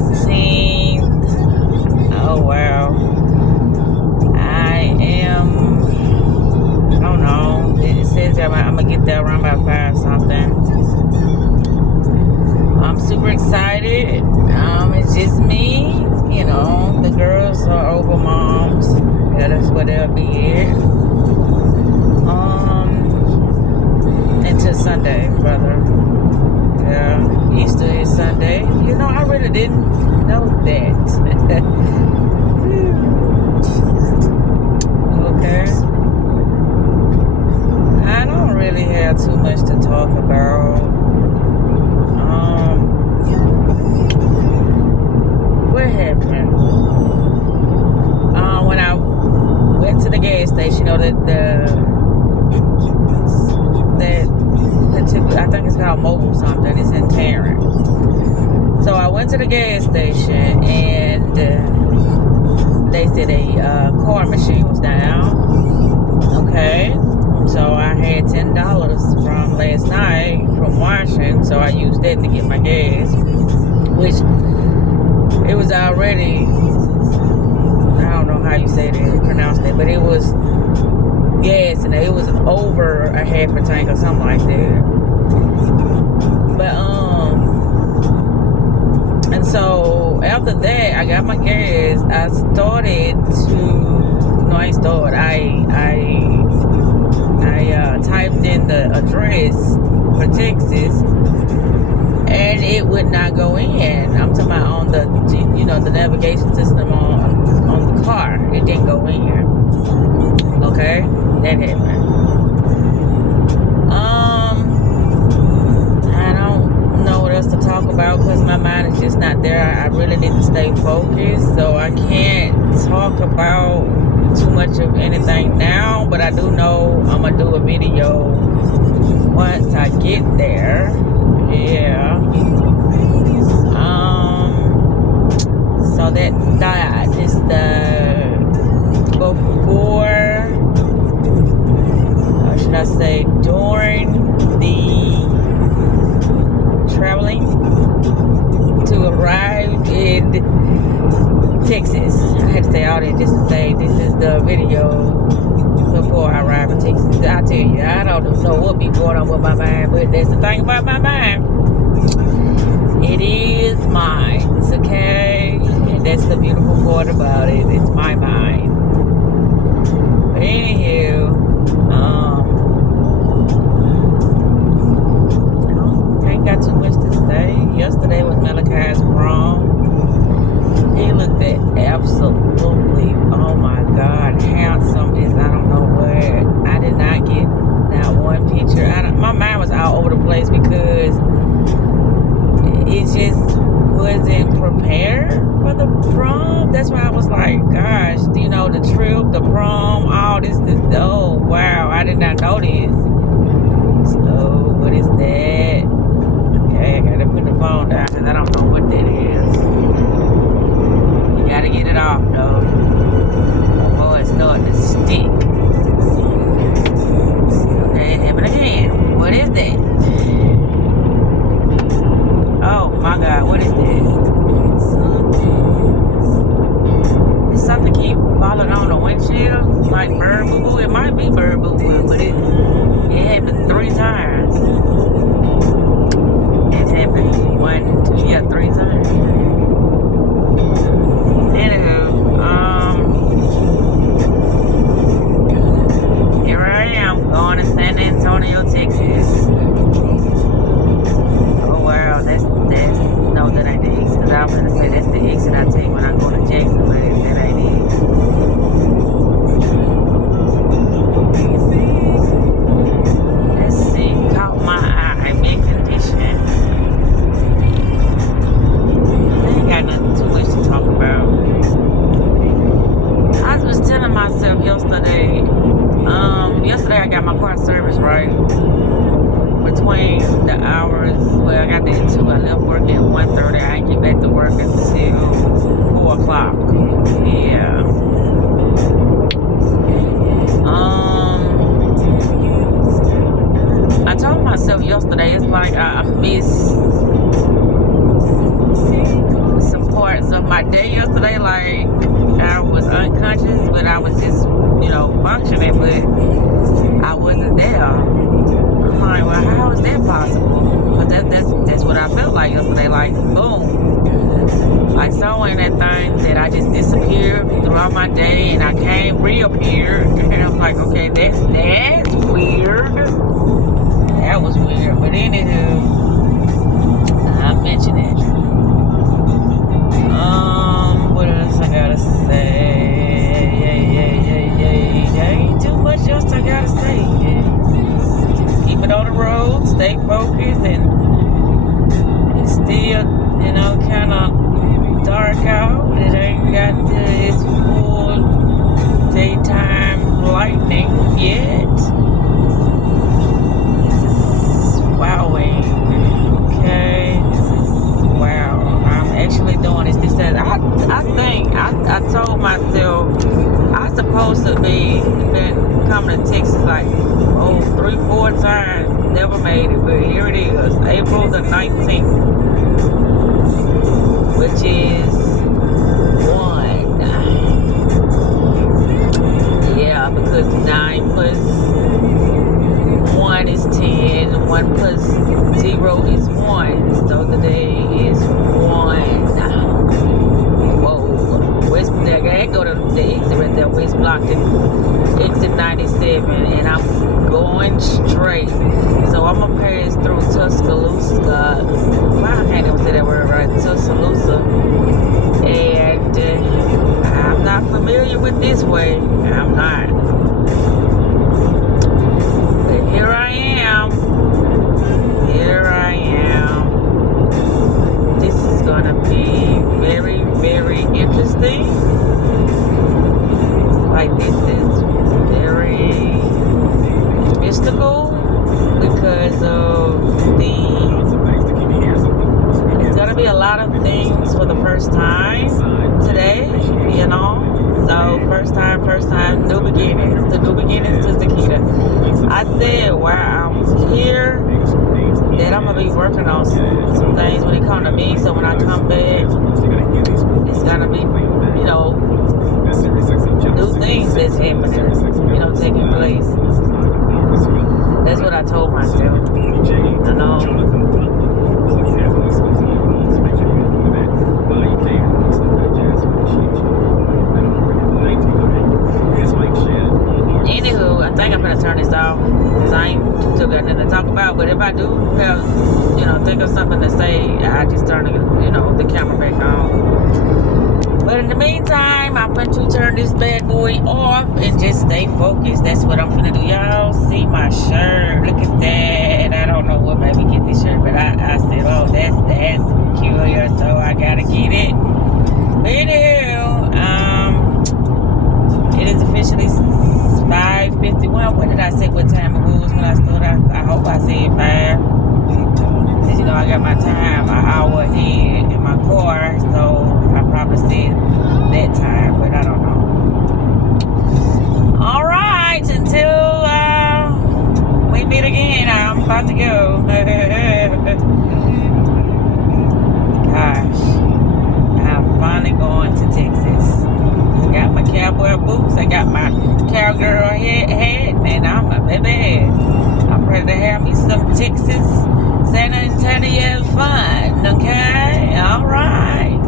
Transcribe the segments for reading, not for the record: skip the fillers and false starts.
19th. Oh wow. I don't know. It says that I'm gonna get there around about 5 something. I'm super excited. It's just me. You know, the girls are over moms. Yeah, that's what they'll be at. Until Sunday, brother. Yeah, Easter is Sunday. You know, I really didn't know that. Okay. I don't really have too much to talk about. What happened? When I went to the gas station, you know, that particular, I think it's called Mobile something. It's in Tarrant. So I went to the gas station and they said a card machine was down. Okay. So I had $10 from last night from washing, so I used that to get my gas, which it was already, I don't know how you say that, pronounce that, but it was gas and it was over a half a tank or something like that. But and so after that I got my gas. I typed in the address for Texas and it would not go in. I'm talking about on the, you know, the navigation system on the car. It didn't go in. Okay, that happened. I don't know what else to talk about because my mind is just not there. I really need to stay focused, so I can't talk about too much of anything now, but I do know I'm gonna do a video once I get there. Yeah. So that is the before, or should I say during the traveling to arrive in Texas. I had to say all that just to say this is the video before I arrive in Texas. I tell you, I don't know what be going on with my mind, but that's the thing about my mind. It is mine. It's okay. And that's the beautiful part about it. It's my mind. But anywho, I ain't got too much to say. Yesterday was Malachi's prom. He looked at absolutely, oh my God, handsome as I don't know what. I did not get that one picture. My mind was all over the place because it just wasn't prepared for the prom. That's why I was like, gosh, you know, the trip, the prom, all this, oh wow, I did not know this. So, what is that? Okay, I gotta put the phone down because I don't know what that is. You gotta get it off though. Before it's starting to stick. Okay, it happened again. What is that? Oh my God, what is that? Did something keep falling on the windshield? Like bird boo-boo? It might be bird boo-boo, but it happened 3 times. It's happened 1, 2, yeah, 3 times. Anywho, here I am going to San Antonio, Texas. Oh wow, that's no, that ain't the exit. Cause I was gonna say that's the exit I take when I go to Jackson, but that ain't it. Let's see, caught my eye, mid condition. I ain't got nothing too much to talk about. I was telling myself yesterday. Yesterday I got my car service right. Between the hours, well, I got there at 2. I left work at 1:30. I didn't get back to work until 4 o'clock. Yeah. I told myself yesterday, it's like I miss some functioning, but I wasn't there. I'm like, well, how is that possible? But that's what I felt like yesterday. Like, boom, like somewhere in that thing that I just disappeared throughout my day, and I reappeared, and I'm like, okay, that's weird. That was weird. But anywho, I mentioned it. What else I gotta say? Ain't too much else I gotta say. Just keep it on the road, stay focused, and it's still, kind of dark out. It ain't got its full daytime lightning yet. This is wowing. Okay, this is wow. I'm actually doing this. I told myself I supposed to been coming to Texas like 3-4 times, never made it, but here it is, April the 19th, which is 1. Yeah, because 9 plus 1 is 10, 1 plus 0 is 1, so the day is 1. I go to the exit right there, West Block, exit 97, and I'm going straight. So I'm gonna pass through Tuscaloosa. I can't even say that word right, Tuscaloosa. And I'm not familiar with this way. I'm not. But here I am. This is gonna be very, very interesting. Like, this is very mystical because of it's gonna be a lot of things for the first time today, So first time, new beginnings. The new beginnings is the key to. I said while I'm here that I'm gonna be working on some things when it comes to me. So when I come back, it's gonna be, new things that's happening, taking place. That's what I told myself. I know. Anywho, I think I'm gonna turn this off because I ain't too got nothing to talk about. But if I do have, think of something to say, I just turn the camera back on. But in the meantime, I'm going to turn this bad boy off and just stay focused. That's what I'm going to do. Y'all see my shirt. Look at that. I don't know what made me get this shirt, but I said, oh, that's peculiar, so I got to get it. But anywho, it is officially 5:51. What did I say what time it was when I stood out? I hope I said 5. I got my time an hour ahead in my car, so I probably said that time, but I don't know. All right, until we meet again, I'm about to go. Gosh, I'm finally going to Texas. I got my cowboy boots, I got my cowgirl hat, and I'm a baby. I'm ready to have me some Texas San Antonio fun, okay? All right.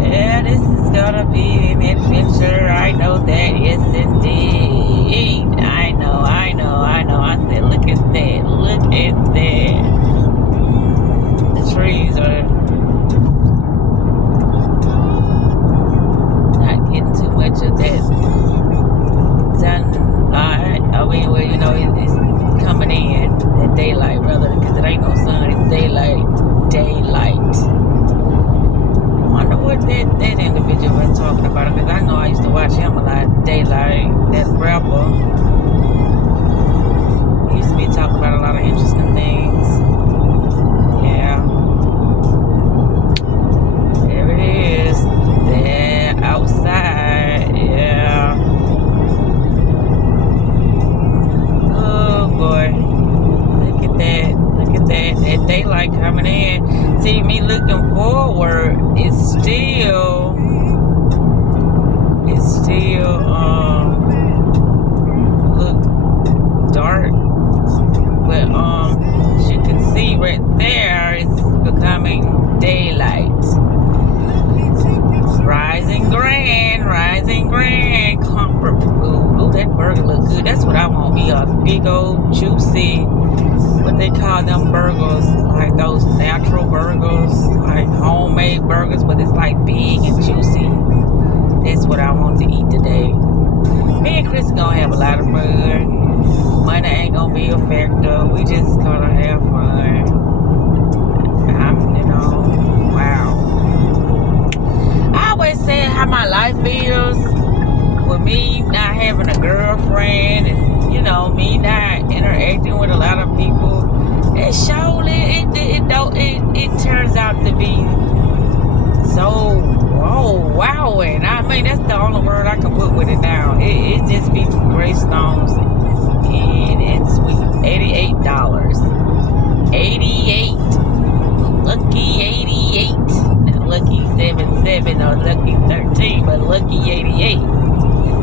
Yeah, this is gonna be an adventure. I know that. Yes, indeed. I know. I said, look at that. Look at that. The trees are not getting too much of that sunlight. I mean, well, it's coming in at daylight, rather, because it ain't no sun. It's daylight. I wonder what that individual was talking about, because I know I used to watch him a lot. Daylight, that rapper, he used to be talking about a lot of interesting things. Yeah, there it is. There outside. Yeah. Oh boy. Look at that. That daylight coming in. See, me looking forward, it's still me a big old juicy, what they call them burgers, like those natural burgers, like homemade burgers, but it's like big and juicy. That's what I want to eat today. Me and Chris gonna have a lot of fun. Money ain't gonna be a factor. We just gonna have fun. Wow. I always say how my life feels with me not having a girlfriend and, me not interacting with a lot of people. It surely, it turns out to be so, wowing. I mean, that's the only word I can put with it now. It just be Greystones and sweet. $88. 88. Lucky 88. Not lucky 77 or lucky 13, but lucky 88.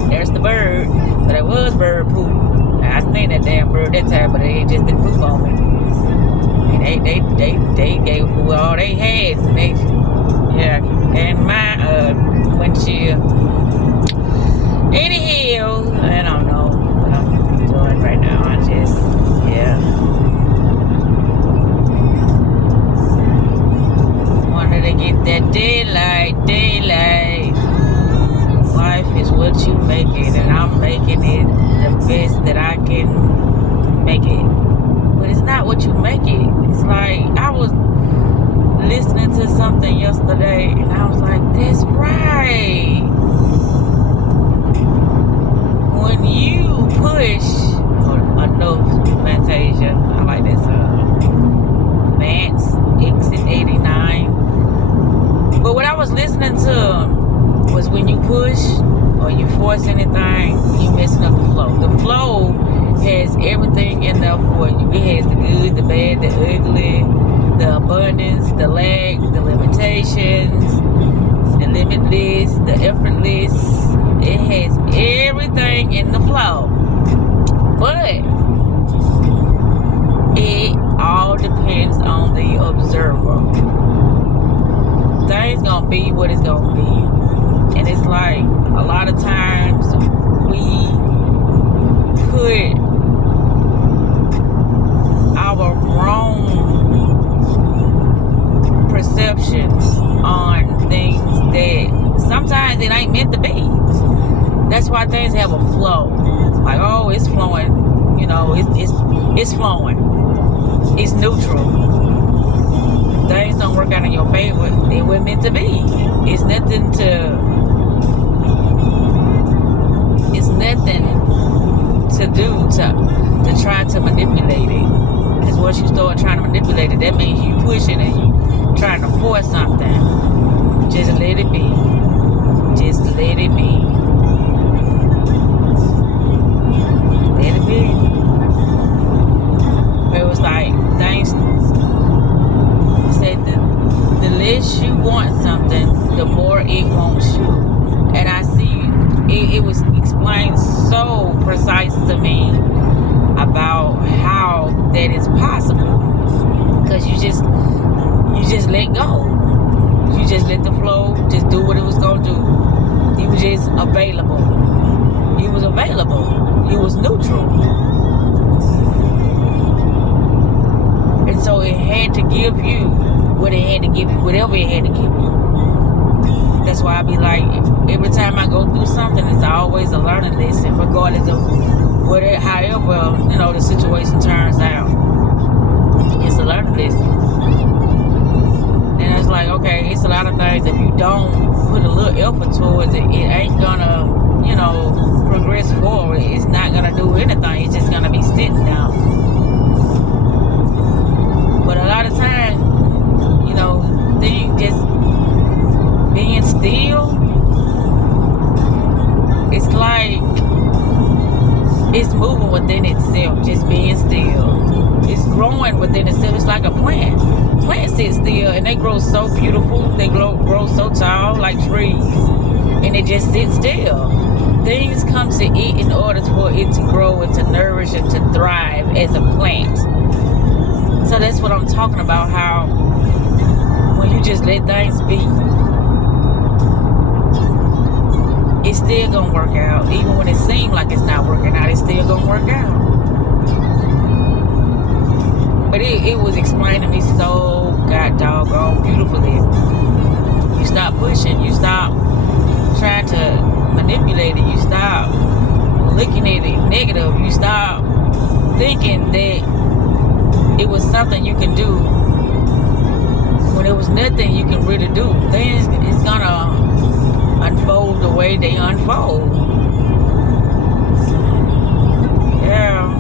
There's the bird. But it was bird poop. I seen that damn bird that time, but they just didn't poop on me. And they gave all they had. And my windshield. Anyhow, I don't know what I'm doing right now. I just, wanted to get that daylight. Life is what you make it, and I'm making it the best that I can make it. But it's not what you make it. It's like, I was listening to something yesterday, and I was like, that's right. When you push, Fantasia, I like that song. Vance, Exit 89. But what I was listening to was when you push or you force anything, you messing up the flow. The flow has everything in there for you. It has the good, the bad, the ugly, the abundance, the lack, the limitations, the limitless, the effortless. It has everything in the flow. But it all depends on the observer. Things gonna be what it's gonna be. And it's like a lot of times we put our wrong perceptions on things that sometimes it ain't meant to be. That's why things have a flow. Like, oh, it's flowing. It's flowing. It's neutral. If things don't work out in your favor, they were meant to be. It's nothing to do to try to manipulate it. Because once you start trying to manipulate it, that means you pushing and you trying to force something. Just let it be. Just let it be. Let it be. It was like, things said the less you want something, the more it wants you. And I see it was explained so precise to me about how that is possible. Because you just let go. You just let the flow just do what it was gonna do. You was just available. You was available. You was neutral. And so it had to give you what it had to give you, whatever it had to give you. That's why I be like, every time I go through something, it's always a learning lesson, regardless of however, the situation turns out. It's a learning lesson. And it's like, okay, it's a lot of things, if you don't put a little effort towards it, it ain't gonna, progress forward. It's not gonna do anything. It's just gonna be sitting down. But a lot of times, just being still, it's like it's moving within itself, just being still. It's growing within itself. It's like a plant. Plants sit still and they grow so beautiful. They grow so tall like trees. And it just sits still. Things come to it in order for it to grow and to nourish and to thrive as a plant. So that's what I'm talking about, how when you just let things be, it's still gonna work out. Even when it seems like it's not working out, it's still gonna work out. But it was explained to me so god doggone beautifully. You stop pushing, you stop trying to manipulate it, you stop looking at it negative, you stop thinking that it was something you can do when there was nothing you can really do. Things it's gonna unfold the way they unfold. Yeah.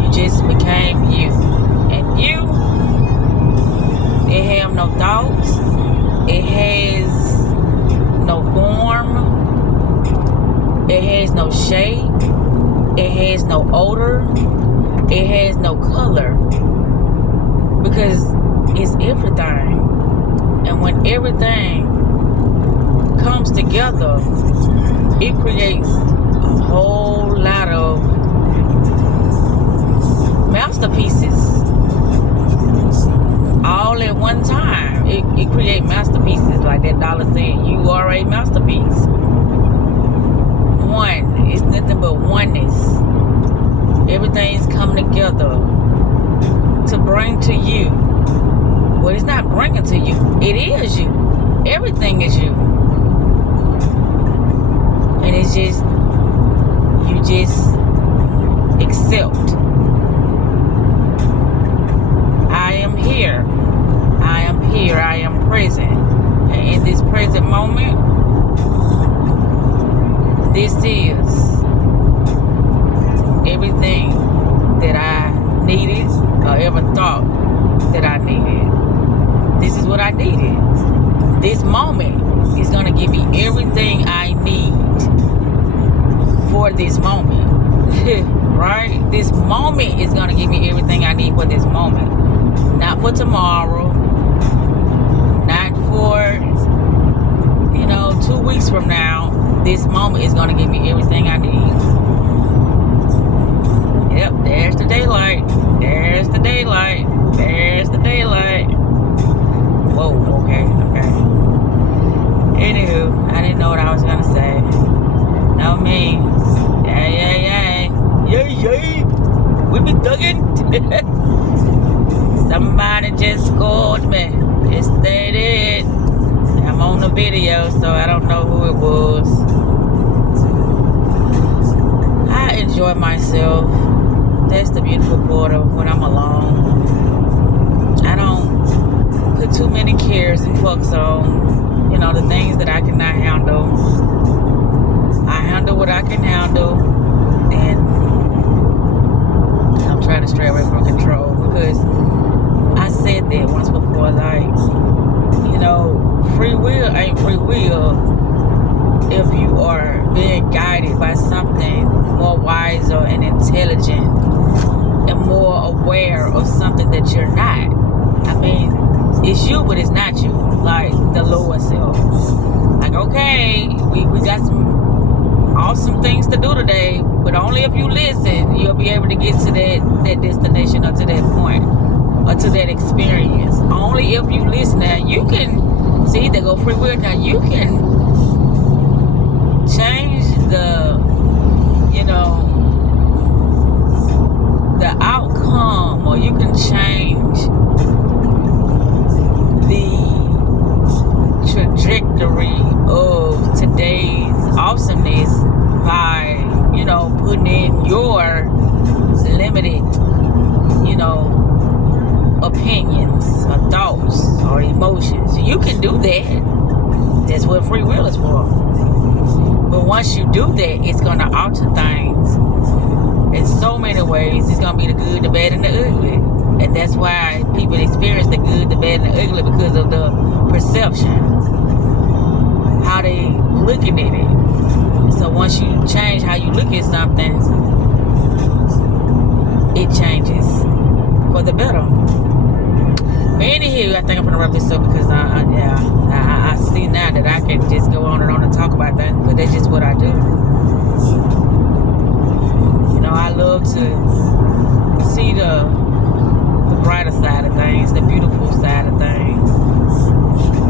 You just became you. And you, it have no thoughts. It has no form. It has no shape. It has no odor. It has no color. Because it's everything. And when everything comes together, it creates a whole lot of masterpieces all at one time. It creates masterpieces, like that dollar saying, you are a masterpiece. One, it's nothing but oneness. Everything's coming together to bring to you. Well, it's not bringing to you, it is you. Everything is you. And it's just, you just accept. I am here. I am here. I am present. And in this present moment, this is everything that I needed or ever thought that I needed. This is what I needed. This moment is going to give me everything I need for this moment. Right? This moment is going to give me everything I need for this moment. Not for tomorrow. Not for, 2 weeks from now. This moment is going to give me everything I need. Yep, there's the daylight. There's the daylight. There's the daylight. Whoa, okay. Anywho, I didn't know what I was going to say. Know me. Yay. We be thugging. Somebody just called me. Yes, they did. I'm on the video, so I don't know who it was. I enjoy myself. That's the beautiful part of when I'm alone. I don't put too many cares and fucks on, the things that I cannot handle. I handle what I can handle, and I'm trying to stray away from control, because I said that once before, like, free will ain't free will if you are being guided by something more wiser and intelligent and more aware of something that you're not. I mean, it's you, but it's not you. Like the lower self. Like, okay, we got some awesome things to do today, but only if you listen, you'll be able to get to that destination or to that point or to that experience. Only if you listen. Now, you can see, they go free will. Now, you can change the outcome, or you can change the trajectory of today's awesomeness by, putting in your limited, opinions or thoughts or emotions. You can do that. That's what free will is for. But once you do that, it's going to alter things in so many ways. It's going to be the good, the bad, and the ugly. And that's why people experience the good, the bad, and the ugly, because of the perception. How they looking at it. So once you change how you look at something, it changes for the better. But anywho, I think I'm gonna wrap this up, because I see now that I can just go on and talk about that, but that's just what I do. I love to see the brighter side of things, the beautiful side of things,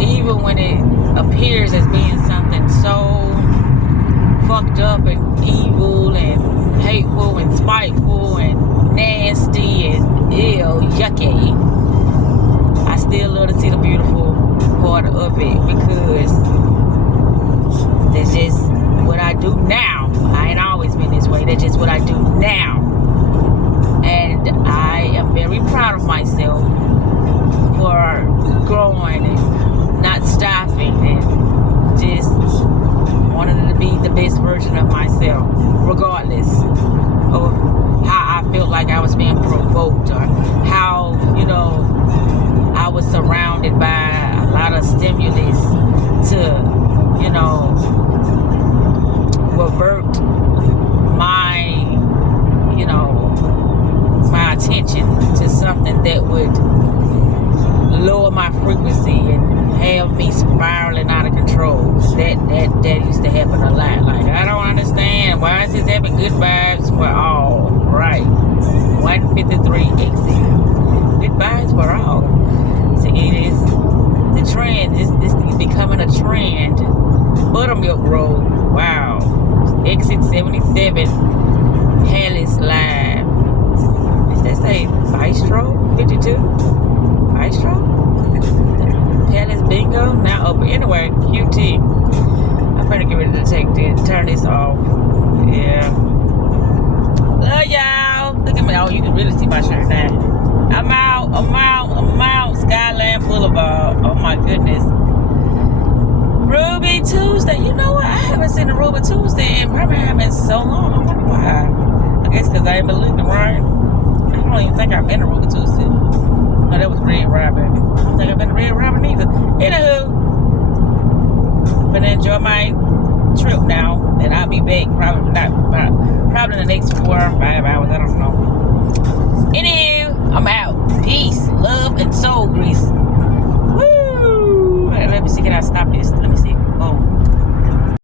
even when it appears as being something so fucked up and evil and hateful and spiteful and nasty and ill, yucky, I still love to see the beautiful part of it, because that's just what I do now. I ain't always been this way. That's just what I do now. And I am very proud of myself for growing and not stopping and just wanting to be the best version of myself, regardless of how I felt like I was being provoked, or how, I was surrounded by a lot of stimulus to, revert my, my attention to something that would lower my frequency and have me spiraling out of control. That used to happen a lot. Like, I don't understand, why is this having good vibes for all? Right. 153 exit. Good vibes for all. See, it is the trend. This is becoming a trend. Buttermilk Road. Wow. Exit 77. Hallis Live. Does that say Bistro 52? Bistro? Hallis Bingo. Now open. Anyway, QT. I'm gonna get ready to turn this off. Yeah. Love y'all. Look at me. Oh, you can really see my shirt now. I'm out. Skyland Boulevard. Oh my goodness. Ruby Tuesday. You know what? I haven't seen a Ruby Tuesday in Birmingham in so long. I wonder why. I guess because I ain't been looking, right? I don't even think I've been to Ruby Tuesday. No, that was Red Robin. I don't think I've been to Red Robin either. Anywho, I'm gonna enjoy my trip now, and I'll be back probably in the next 4 or 5 hours. I don't know. Anywho, I'm out. Peace, love, and soul grease. Woo! Let me see. Can I stop this? Let me see.